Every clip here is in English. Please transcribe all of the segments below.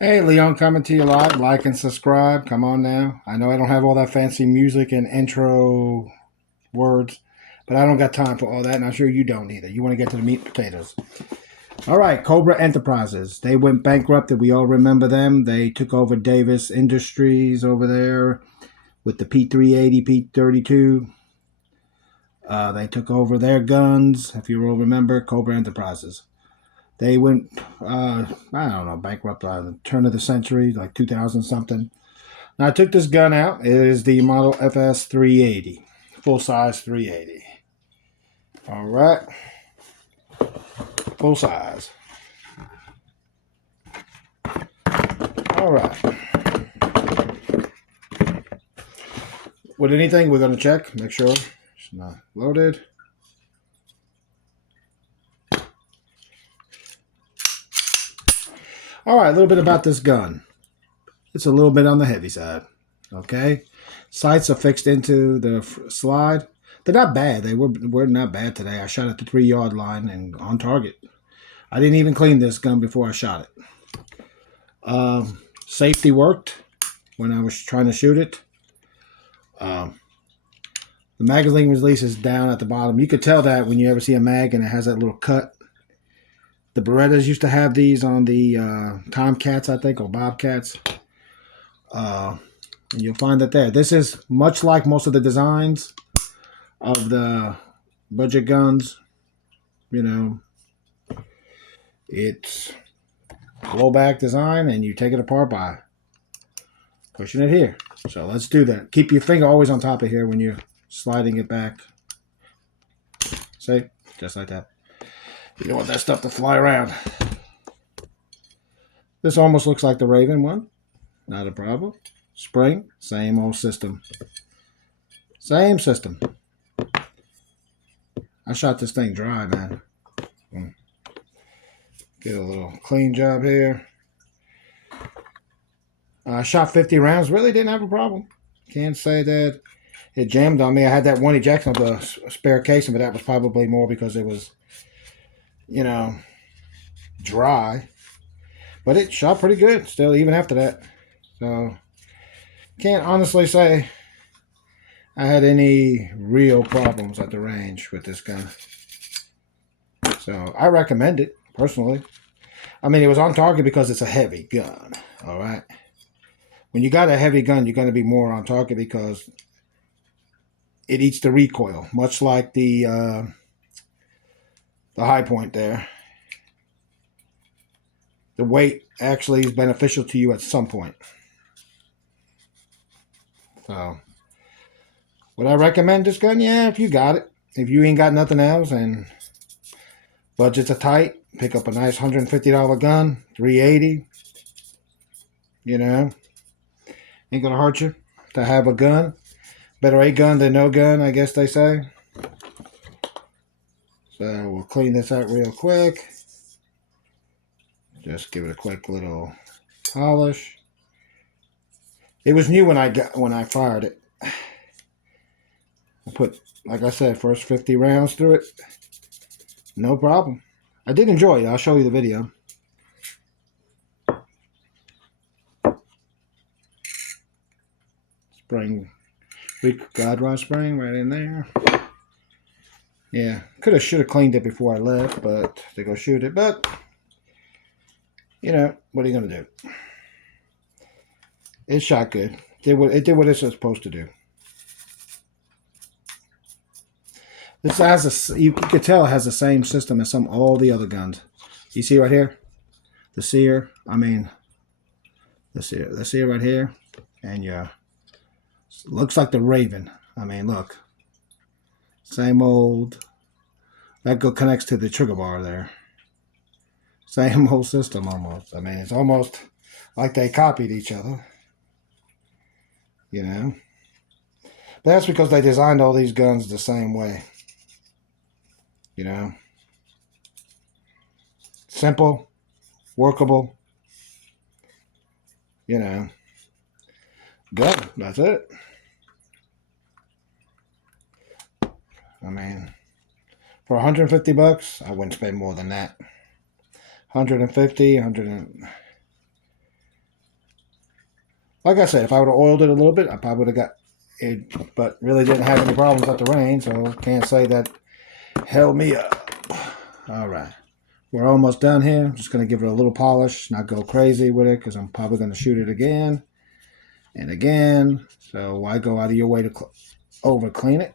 Hey, Leon, coming to you live. Like and subscribe. Come on now. I know I don't have all that fancy music and intro words, but I don't got time for all that, and I'm sure you don't either. You want to get to the meat and potatoes. All right, Cobra Enterprises. They went bankrupt. We all remember them. They took over Davis Industries over there with the P380, P32. They took over their guns, if you all remember, Cobra Enterprises. They went, I don't know, bankrupt the turn of the century, like 2000 something. Now I took this gun out. It is the model FS380, full size 380. All right, full size. All right. With anything, we're going to check, make sure it's not loaded. All right, a little bit about this gun. It's a little bit on the heavy side. Okay, sights are fixed into the slide. They're not bad. They were not bad today. I shot at the 3-yard line and on target. I didn't even clean this gun before I shot it. Safety worked when I was trying to shoot it. The magazine release is down at the bottom. You could tell that when you ever see a mag and it has that little cut. The Berettas used to have these on the Tomcats, I think, or Bobcats. And you'll find that there. This is much like most of the designs of the budget guns. You know, it's blowback design, and you take it apart by pushing it here. So let's do that. Keep your finger always on top of here when you're sliding it back. See? Just like that. You don't want that stuff to fly around. This almost looks like the Raven one. Not a problem. Spring, same old system. Same system. I shot this thing dry, man. Get a little clean job here. I shot 50 rounds. Really didn't have a problem. Can't say that it jammed on me. I had that one ejection of the spare casing, but that was probably more because it was, you know, dry. But it shot pretty good still, even after that. So, can't honestly say I had any real problems at the range with this gun. So, I recommend it, personally. I mean, it was on target because it's a heavy gun, all right? When you got a heavy gun, you're going to be more on target because it eats the recoil, much like the high point there. The weight actually is beneficial to you at some point. So, would I recommend this gun? Yeah, if you got it. If you ain't got nothing else and budgets are tight, pick up a nice $150 gun, 380. You know, ain't gonna hurt you to have a gun. Better a gun than no gun, I guess they say. So we'll clean this out real quick. Just give it a quick little polish. It was new when I fired it. I put, like I said, first 50 rounds through it. No problem. I did enjoy it. I'll show you the video. Spring, guide rod spring right in there. Yeah, should have cleaned it before I left, but to go shoot it. But you know, what are you gonna do? It shot good. It did what it's supposed to do. This has you could tell it has the same system as all the other guns. You see right here, the sear. I mean, the sear right here, and yeah, looks like the Raven. I mean, look, same old. That connects to the trigger bar there. Same whole system almost. I mean, it's almost like they copied each other. You know? But that's because they designed all these guns the same way. You know? Simple, workable. You know. Good. That's it. I mean, for 150 bucks, I wouldn't spend more than that. 150, 100. Like I said, if I would have oiled it a little bit, I probably would have got it, but really didn't have any problems at the range, so can't say that held me up. All right. We're almost done here. I'm just going to give it a little polish, not go crazy with it, because I'm probably going to shoot it again and again. So why go out of your way to over clean it,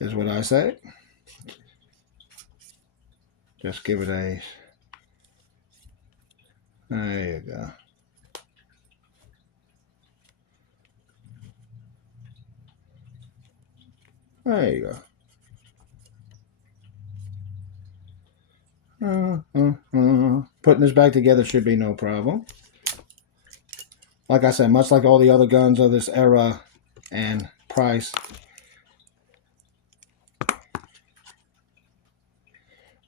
is what I say. Just give it a, there you go. There you go. Putting this back together should be no problem. Like I said, much like all the other guns of this era and price,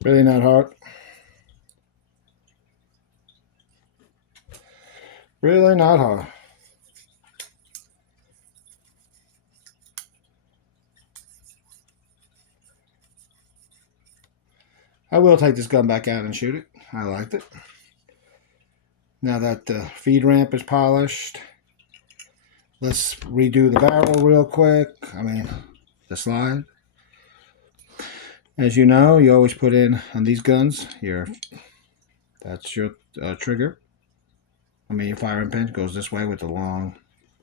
really not hard. Really not hard. I will take this gun back out and shoot it. I liked it. Now that the feed ramp is polished, let's redo the barrel real quick. I mean, the slide. As you know, you always put in on these guns, that's your trigger. I mean, your firing pin goes this way with the long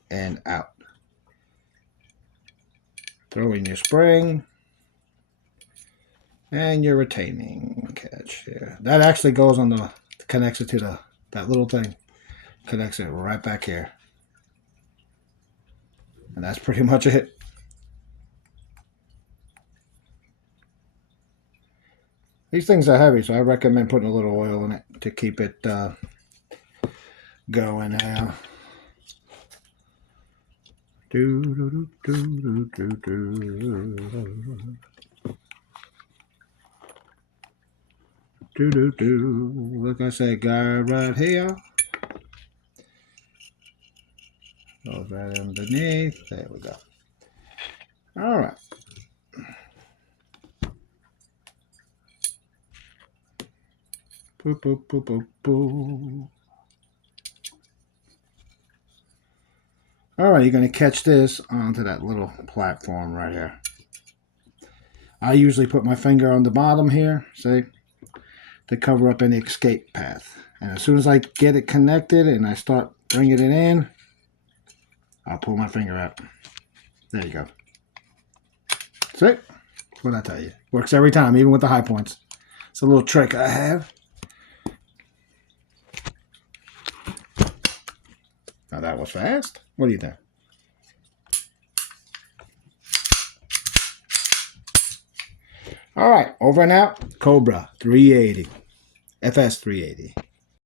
end out. Throw in your spring and your retaining catch here. That actually goes on the, connects it to that little thing. Connects it right back here. And that's pretty much it. These things are heavy, so I recommend putting a little oil in it to keep it going now. Like I say, guy right here. Goes right underneath. There we go. All right. Boop, boop, boop, boop, boop. All right, you're going to catch this onto that little platform right here. I usually put my finger on the bottom here, see, to cover up any escape path. And as soon as I get it connected and I start bringing it in, I'll pull my finger out. There you go. See? That's what I tell you. Works every time, even with the high points. It's a little trick I have. Now that was fast. What do you think? All right, over and out. Cobra 380. FS380.